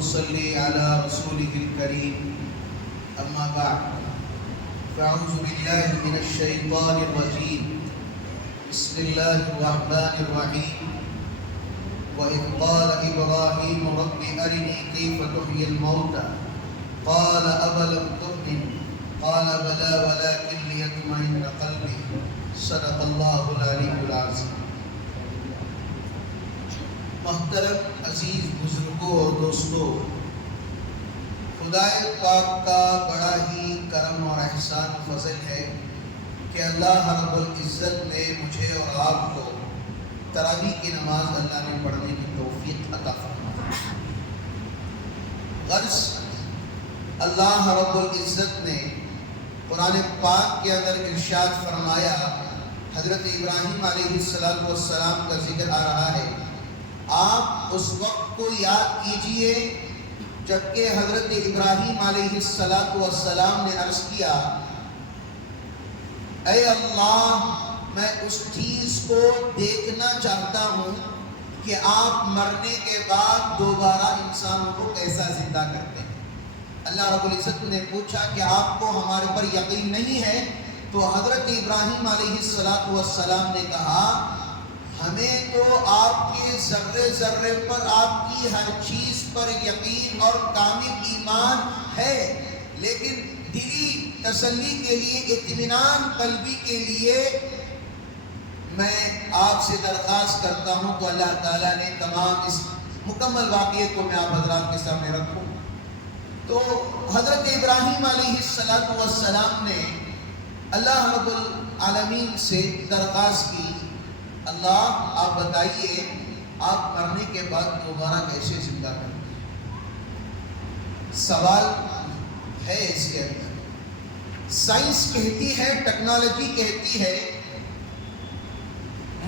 ونصلي على رسوله الكريم أما بعد فأعوذ بالله من الشيطان الرجيم بسم الله الرحمن الرحيم وإذ قال إبراهيم رب أرني كيف تحيي الموتى قال أولم تؤمن قال بلى ولكن ليطمئن قلبي صدق الله العلي العظيم۔ محترم عزیز بزرگوں اور دوستوں، خدائے پاک کا بڑا ہی کرم اور احسان و فضل ہے کہ اللہ رب العزت نے مجھے اور آپ کو تراویح کی نماز اللہ نے پڑھنے کی توفیق عطا فرمائی۔ غرض اللہ رب العزت نے قرآن پاک کے اندر ارشاد فرمایا، حضرت ابراہیم علیہ السلام کا ذکر آ رہا ہے۔ آپ اس وقت کو یاد کیجئے جبکہ حضرت ابراہیم علیہ السلام نے عرض کیا، اے اللہ میں اس چیز کو دیکھنا چاہتا ہوں کہ آپ مرنے کے بعد دوبارہ انسانوں کو کیسا زندہ کرتے ہیں۔ اللہ رب العزت نے پوچھا کہ آپ کو ہمارے پر یقین نہیں ہے؟ تو حضرت ابراہیم علیہ السلام نے کہا، ہمیں تو آپ کے ذرے ذرے پر، آپ کی ہر چیز پر یقین اور کامل ایمان ہے، لیکن دلی تسلی کے لیے، اطمینان قلبی کے لیے میں آپ سے درخواست کرتا ہوں۔ تو اللہ تعالیٰ نے تمام اس مکمل واقعے کو میں آپ حضرات کے سامنے رکھوں۔ تو حضرت ابراہیم علیہ السلام نے اللہ رب العالمین سے درخواست کی، اللہ آپ بتائیے آپ مرنے کے بعد دوبارہ کیسے زندہ کرتے ہیں؟ سوال ہے اس کے اندر۔ سائنس کہتی ہے، ٹیکنالوجی کہتی ہے،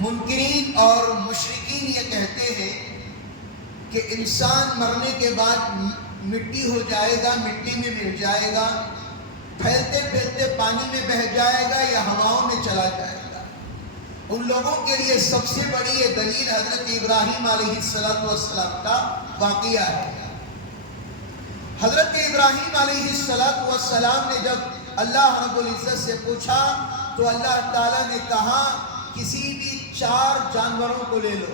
منکرین اور مشرکین یہ کہتے ہیں کہ انسان مرنے کے بعد مٹی ہو جائے گا، مٹی میں مل جائے گا، پھیلتے پھیلتے پانی میں بہہ جائے گا یا ہواؤں میں چلا جائے گا۔ ان لوگوں کے لیے سب سے بڑی یہ دلیل حضرت ابراہیم علیہ السلام کا واقعہ ہے۔ حضرت ابراہیم علیہ السلام نے جب اللہ رب العزت سے پوچھا تو اللہ تعالیٰ نے کہا، کسی بھی 4 جانوروں کو لے لو۔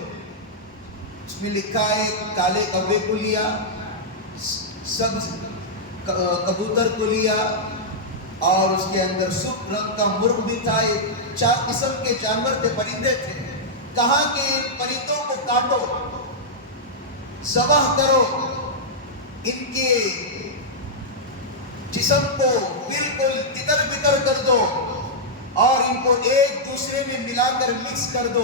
اس میں لکھا ہے کالے کوے کو لیا، سبز کبوتر کو لیا، اور اس کے اندر سرخ رنگ کا مرغ بھی تھا۔ 4 قسم کے جانور تھے، پرندے تھے۔ کہا کہ ان پرندوں کو کاٹو، ذبح کرو، ان کے جسم کو بالکل تتر بتر کر دو اور ان کو ایک دوسرے میں ملا کر مکس کر دو،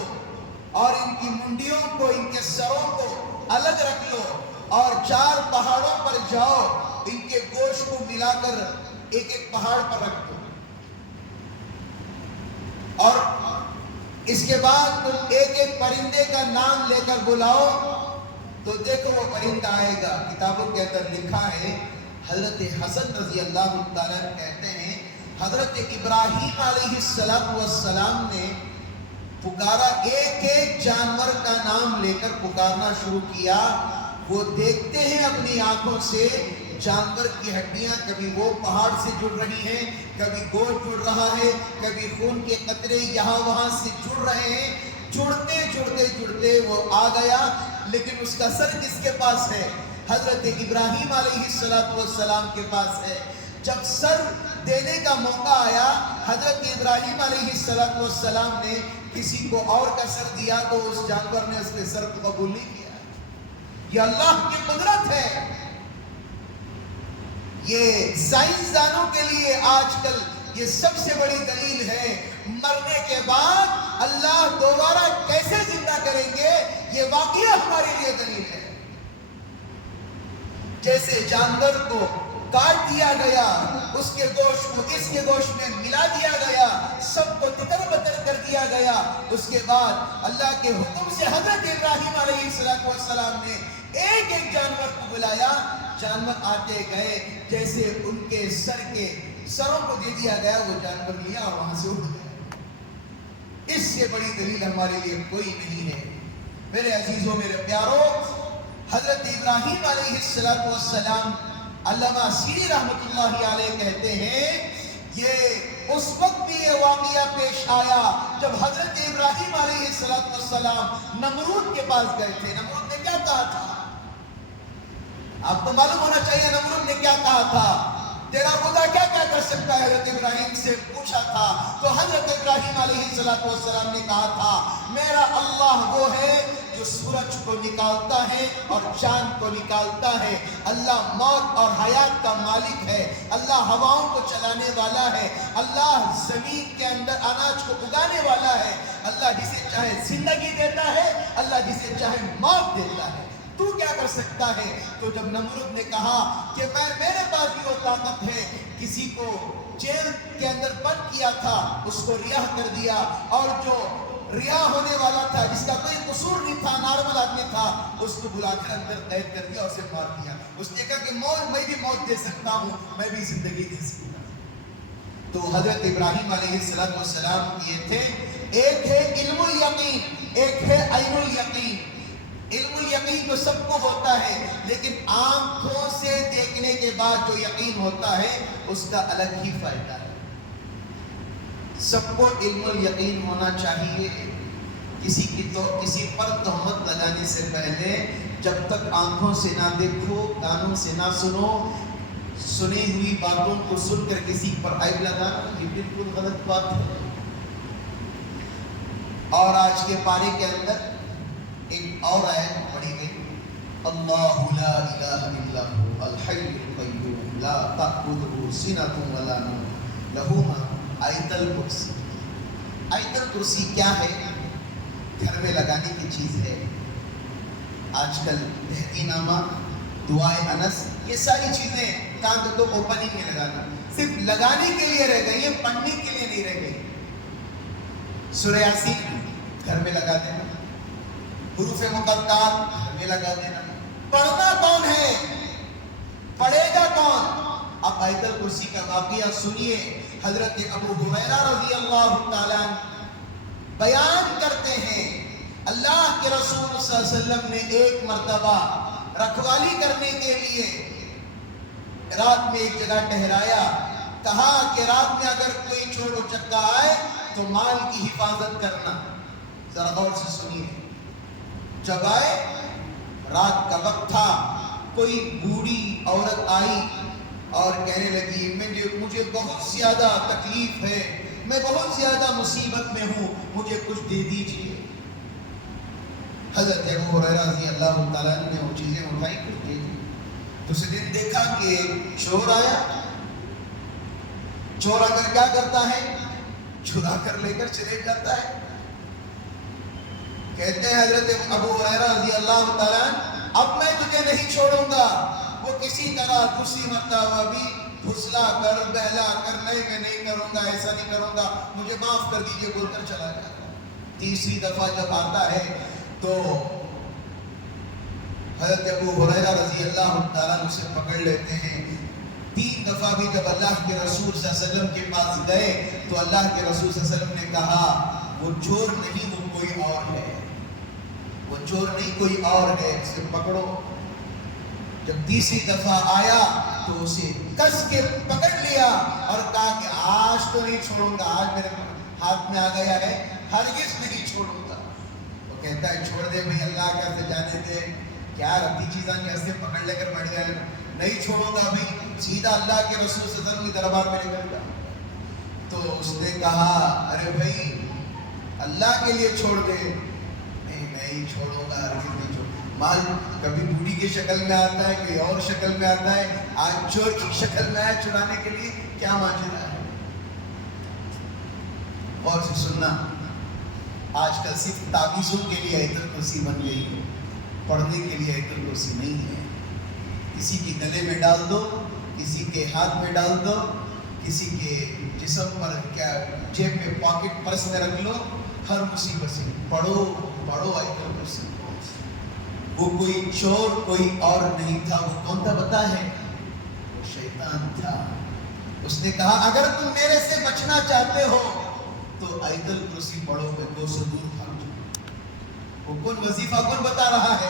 اور ان کی منڈیوں کو، ان کے سروں کو الگ رکھ لو، اور 4 پہاڑوں پر جاؤ، ان کے گوشت کو ملا کر ایک ایک پہاڑ پر رکھ دو، اور اس کے بعد تم ایک ایک پرندے کا نام لے کر بلاؤ تو دیکھو وہ پرندہ آئے گا۔ کتابوں کے اندر لکھا ہے، حضرت حسن رضی اللہ تعالیٰ کہتے ہیں حضرت ابراہیم علیہ السلام نے پکارا، ایک ایک جانور کا نام لے کر پکارنا شروع کیا۔ وہ دیکھتے ہیں اپنی آنکھوں سے جانور کی ہڈیاں کبھی وہ پہاڑ سے جڑ رہی ہیں، کبھی گوشت جڑ رہا ہے، کبھی خون کے قطرے یہاں وہاں سے جڑ رہے ہیں۔ جڑتے جڑتے جڑتے وہ آ گیا، لیکن اس کا سر کس کے پاس ہے؟ حضرت ابراہیم علیہ السلام کے پاس ہے۔ جب سر دینے کا موقع آیا، حضرت ابراہیم علیہ السلام نے کسی کو اور کا سر دیا تو اس جانور نے اس کے سر کو قبول نہیں کیا۔ یہ اللہ کی قدرت ہے۔ یہ سائنسدانوں کے لیے آج کل یہ سب سے بڑی دلیل ہے، مرنے کے بعد اللہ دوبارہ کیسے زندہ کریں گے، یہ واقعہ ہمارے لیے دلیل ہے۔ جیسے جانور کو کاٹ دیا گیا، اس کے گوشت کو اس کے گوشت میں ملا دیا گیا، سب کو تتر بتر کر دیا گیا، اس کے بعد اللہ کے حکم سے حضرت ابراہیم علیہ السلام نے ایک ایک جانور کو بلایا۔ جانور آتے گئے، جیسے ان کے سروں کو دے دیا گیا، وہ جانور لیا اور وہاں سے اٹھ گیا۔ اس سے بڑی دلیل ہمارے لیے کوئی نہیں ہے۔ میرے عزیزوں، میرے پیاروں، حضرت ابراہیم علیہ السلام، علامہ سیری رحمۃ اللہ علیہ کہتے ہیں یہ اس وقت بھی یہ واقعہ پیش آیا جب حضرت ابراہیم علیہ السلام نمرود کے پاس گئے تھے۔ نمرود نے کیا کہا تھا؟ آپ کو معلوم ہونا چاہیے نمرود نے کیا کہا تھا۔ تیرا خدا کیا کیا کر سکتا ہے؟ حضرت ابراہیم سے پوچھا تھا تو حضرت ابراہیم علیہ السلام نے کہا تھا میرا اللہ وہ ہے جو سورج کو نکالتا ہے اور چاند کو نکالتا ہے، اللہ موت اور حیات کا مالک ہے، اللہ ہواؤں کو چلانے والا ہے، اللہ زمین کے اندر اناج کو اگانے والا ہے، اللہ جسے چاہے زندگی دیتا ہے، اللہ جسے چاہے موت دیتا ہے، تو کیا کر سکتا ہے؟ تو جب نمرود نے کہا کہ میرے پاس بھی وہ طاقت ہے، کسی کو جیل کے اندر بند کیا تھا اس کو رہا کر دیا، اور جو رہا ہونے والا تھا جس کا کوئی قصور نہیں تھا، نارمل آدمی تھا، اس کو بلا کر اندر قید کر دیا، اسے مار دیا۔ اس نے کہا کہ میں بھی موت دے سکتا ہوں، میں بھی زندگی دے سکتا ہوں۔ تو حضرت ابراہیم علیہ السلام یہ تھے، ایک ہے علم الیقین، ایک ہے عین الیقین۔ علم الیقین تو سب کو ہوتا ہے، لیکن آنکھوں سے دیکھنے کے بعد جو یقین ہوتا ہے اس کا الگ ہی فائدہ ہے۔ سب کو علم الیقین ہونا چاہیے۔ کسی پر تہمت لگانے سے پہلے جب تک آنکھوں سے نہ دیکھو، کانوں سے نہ سنو، سنی ہوئی باتوں کو سن کر کسی پر عیب لگانا یہ بالکل غلط بات ہے۔ اور آج کے پارے کے اندر ایک اور آیت پڑھی گئی، اللہ لا الہ الا هو الحی القیوم لا تأخذہ سنۃ ولا نوم لہ ما آیت الکرسی۔ آیت الکرسی کیا ہے؟ گھر میں لگانے کی چیز ہے۔ آج کل تہدی نامہ، دعائے انس، یہ ساری چیزیں کان تو اوپننگ میں لگانا صرف لگانے کے لیے رہ گئی ہے، پڑھنے کے لیے نہیں رہ گئی۔ سورہ یاسین گھر میں لگا دینا، حروف مقطعات گھر میں لگا دینا۔ پڑھنا کون ہے؟ پڑھے گا کون؟ اب آیت الکرسی کا واقعہ سنیے۔ حضرت ابو ہریرہ رضی اللہ تعالیٰ بیان کرتے ہیں اللہ کے رسول صلی اللہ علیہ وسلم نے ایک مرتبہ رکھوالی کرنے کے لیے رات میں ایک جگہ ٹہرایا، کہا کہ رات میں اگر کوئی چور و چکا آئے تو مال کی حفاظت کرنا۔ ذرا غور سے سنیے، جب آئے رات کا وقت تھا، کوئی بوڑھی عورت آئی اور کہنے لگی مجھے بہت زیادہ تکلیف ہے، میں بہت زیادہ مصیبت میں ہوں، مجھے کچھ دے دیجیے۔ حضرت ابو ہریرہ رضی اللہ تعالیٰ نے وہ چیزیں اٹھائی کر دے دی۔ دوسرے دن دیکھا کہ چور آیا، چور آ کر کیا کرتا ہے؟ چرا کر لے کر چلے جاتا ہے۔ کہتے ہیں حضرت ابو ہریرہ رضی اللہ تعالیٰ اب میں تجھے نہیں چھوڑوں گا۔ وہ کسی طرح دوسری مرتبہ بھی پھسلا کر بہلا کر نہیں میں نہیں کروں گا، ایسا نہیں کروں گا، مجھے معاف کر دیجئے بول کر چلا جاتا۔ تیسری دفعہ جب آتا ہے تو حضرت ابو ہریرہ رضی اللہ تعالیٰ اسے پکڑ لیتے ہیں۔ تین دفعہ بھی جب اللہ کے رسول صلی اللہ علیہ وسلم کے پاس گئے تو اللہ کے رسول صلی اللہ علیہ وسلم نے کہا وہ چور نہیں، وہ کوئی اور ہے، وہ چور نہیں کوئی اور ہے، اسے پکڑو۔ جب تیسری دفعہ آیا تو اسے کس کے پکڑ لیا اور کہا کہ آج تو نہیں چھوڑوں گا، آج میرے ہاتھ میں آ گیا ہے، ہرگز نہیں چھوڑوں گا۔ وہ کہتا ہے چھوڑ دے بھائی، اللہ کا سے جانے دے، کیا رتی چیزاں ایسے پکڑ لے کر بیٹھ گئے، نہیں چھوڑوں گا بھائی، سیدھا اللہ کے رسول صلی اللہ علیہ وسلم کے دربار میں نکل گیا۔ تو اس نے کہا ارے بھائی اللہ کے لیے چھوڑ دے۔ نہیں چھوڑوں گا، ہرگز نہیں چھوڑوں۔ مال کبھی بوڑھی کی شکل میں آتا ہے، کوئی اور شکل میں آتا ہے، آج چور کی شکل میں آیا چرانے کے لیے، کیا ماجرا ہے؟ اور سے سننا، آج کل صرف تعویذوں کے لیے آیت الکرسی بن گئی ہے، پڑھنے کے لیے آیت الکرسی نہیں ہے۔ کسی کے گلے میں ڈال دو، کسی کے ہاتھ میں ڈال دو، کسی کے جسم پر کیا جیب میں پاکٹ پرس میں رکھ لو، ہر مصیبت سے پڑھو آیت الکرسی۔ وہ کوئی چور کوئی اور نہیں تھا، وہ کون تھا پتہ ہے؟ وہ شیطان تھا۔ اس نے کہا اگر تم میرے سے بچنا چاہتے ہو تو آیت الکرسی پڑھو، میں 200 دور بھاگ جاؤں۔ وہ کون وظیفہ کون بتا رہا ہے؟